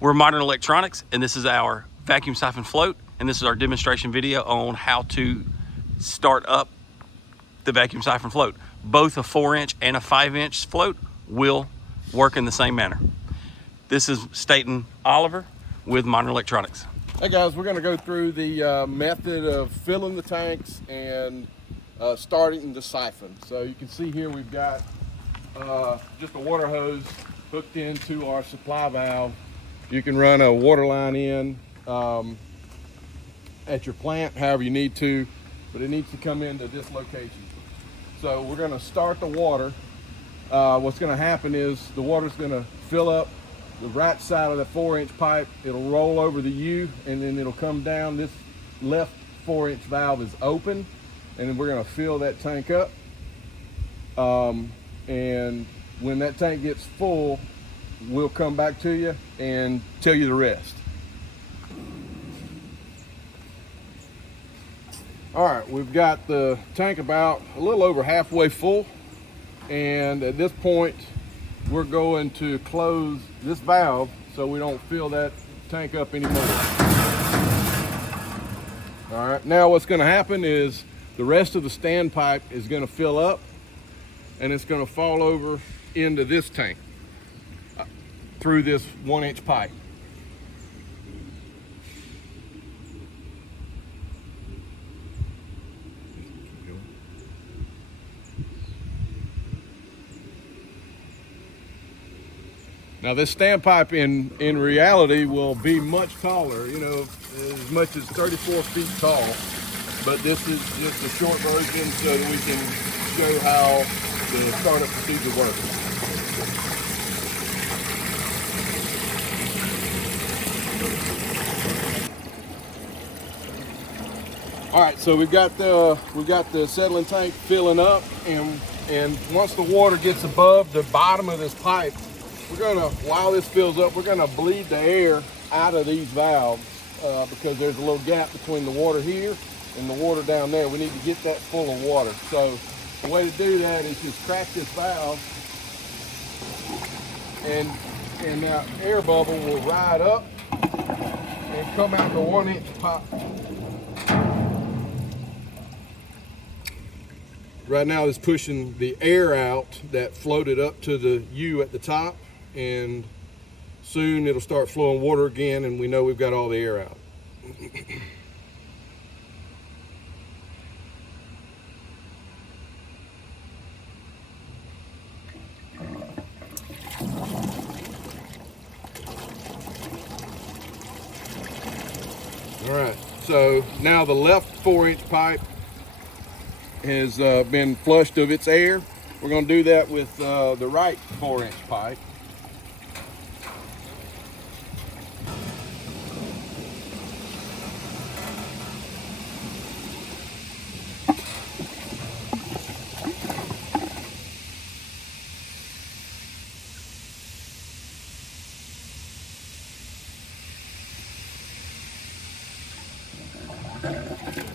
We're Modern Electronics, and this is our vacuum siphon float, and this is our demonstration video on how to start up the vacuum siphon float. Both a 4-inch and a 5-inch float will work in the same manner. This is Staten Oliver with Modern Electronics. Hey guys, we're going to go through the method of filling the tanks and starting the siphon. So you can see here we've got just a water hose hooked into our supply valve. You can run a water line in at your plant however you need to, but it needs to come into this location. So we're going to start the water. What's going to happen is the water's going to fill up the right side of the 4-inch pipe. It'll roll over the U, and then it'll come down. This left 4-inch valve is open, and then we're going to fill that tank up. And when that tank gets full, we'll come back to you and tell you the rest. All right, we've got the tank about a little over halfway full, and at this point we're going to close this valve so we don't fill that tank up anymore. All right, now what's going to happen is the rest of the standpipe is going to fill up, and it's going to fall over into this tank through this 1-inch pipe. Now this standpipe in reality will be much taller, you know, as much as 34 feet tall, but this is just a short version so that we can show how the startup procedure works. All right, so we've got the settling tank filling up, and once the water gets above the bottom of this pipe, we're gonna, while this fills up, we're gonna bleed the air out of these valves because there's a little gap between the water here and the water down there. We need to get that full of water. So the way to do that is just crack this valve, and that air bubble will ride up and come out the 1-inch pipe. Right now it's pushing the air out that floated up to the U at the top, and soon it'll start flowing water again, and we know we've got all the air out. All right, so now the left 4-inch pipe has been flushed of its air. We're going to do that with the right 4-inch pipe.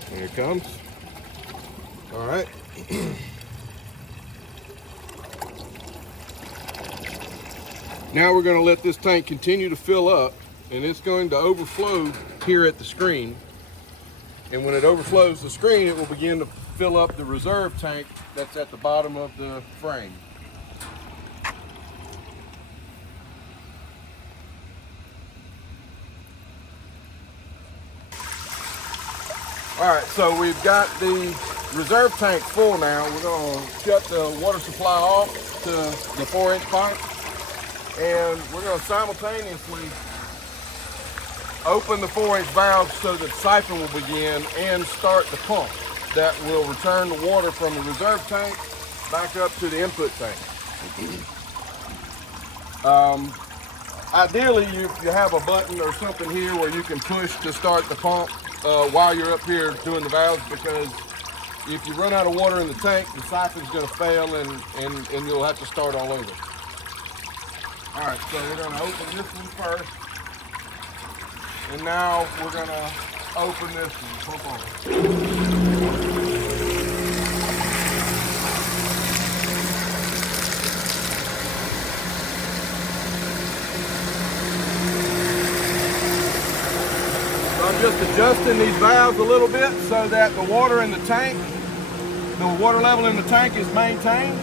Here it comes. All right. Now we're going to let this tank continue to fill up, and it's going to overflow here at the screen. And when it overflows the screen, it will begin to fill up the reserve tank that's at the bottom of the frame. All right, so we've got the reserve tank full now. We're going to shut the water supply off to the 4-inch pipe, and we're going to simultaneously open the 4-inch valve so that the siphon will begin and start the pump that will return the water from the reserve tank back up to the input tank. Ideally, you have a button or something here where you can push to start the pump while you're up here doing the valves, because if you run out of water in the tank, the siphon's going to fail and you'll have to start all over. All right, so we're going to open this one first, and now we're going to open this one. Hold on. adjusting these valves a little bit so that the water in the tank, the water level in the tank is maintained.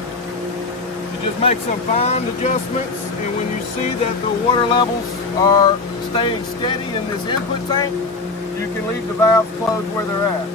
You just make some fine adjustments, and when you see that the water levels are staying steady in this input tank, you can leave the valves closed where they're at.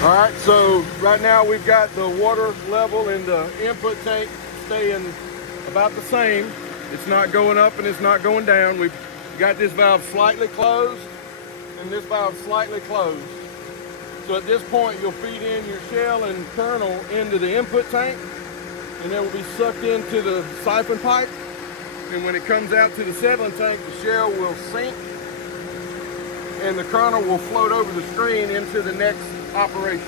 All right, so right now we've got the water level in the input tank staying about the same. It's not going up and it's not going down. We've got this valve slightly closed and this valve slightly closed. So at this point, you'll feed in your shell and kernel into the input tank, and it will be sucked into the siphon pipe. And when it comes out to the settling tank, the shell will sink and the kernel will float over the screen into the next operation.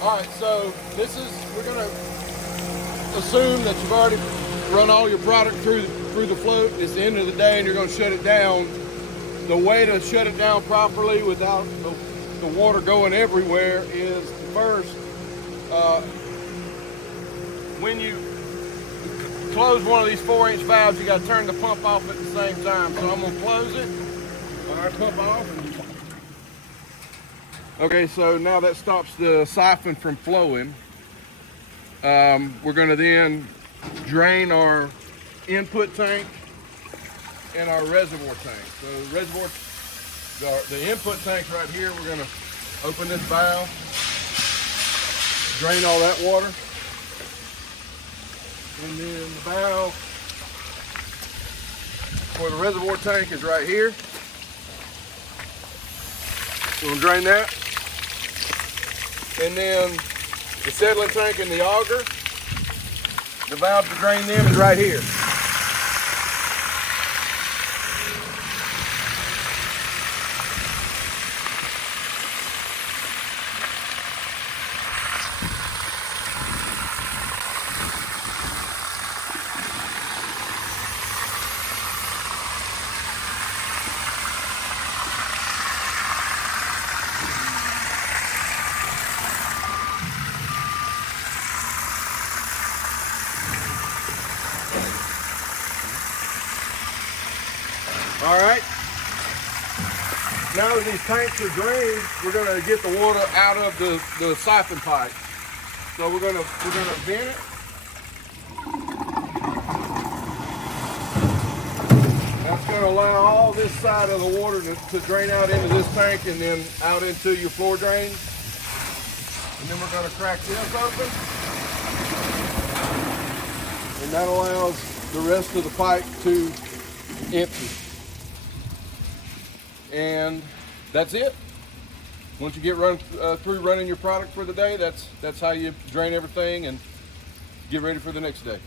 All right, so we're gonna assume that you've already run all your product through the float. It's the end of the day and you're gonna shut it down. The way to shut it down properly without the water going everywhere is first, when you close one of these 4-inch valves, you got to turn the pump off at the same time. So I'm going to close it. All right, pump off. Okay, so now that stops the siphon from flowing. We're going to then drain our input tank and our reservoir tank. So the input tank's right here. We're going to open this valve, drain all that water. And then the valve for the reservoir tank is right here. We'll drain that. And then the settling tank and the auger, the valve to drain them is right here. All right. Now that these tanks are drained, we're going to get the water out of the siphon pipe. So we're going to vent it. That's going to allow all this side of the water to drain out into this tank and then out into your floor drains. And then we're going to crack this open. And that allows the rest of the pipe to empty. And that's it. Once you get through running your product for the day, that's how you drain everything and get ready for the next day.